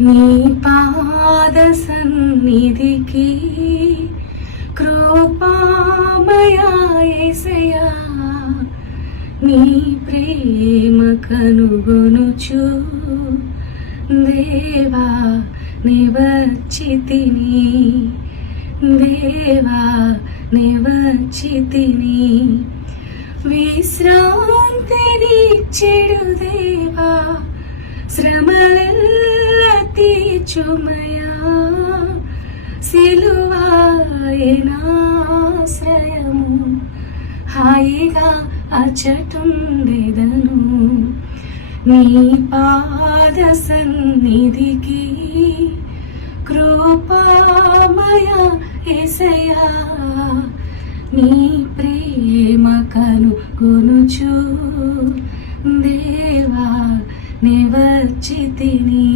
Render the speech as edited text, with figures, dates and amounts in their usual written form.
నీ పాద సన్నిధికి కృపామయా యేసయ్యా నీ ప్రేమ కనుగొనుచు దేవా నే వచ్చితిని దేవా నే వచ్చితిని విశ్రాంతినిచ్చెడు దేవా శ్రమలెల్ల తీర్చుమయా సిలువాయనాశ్రయము హాయిగా అచటుండెదను నీ పాద సన్నిధికి కృపామయ యేసయ్యా నీ ప్రేమ కనుగొనుచు దేవా నే వచ్చితిని.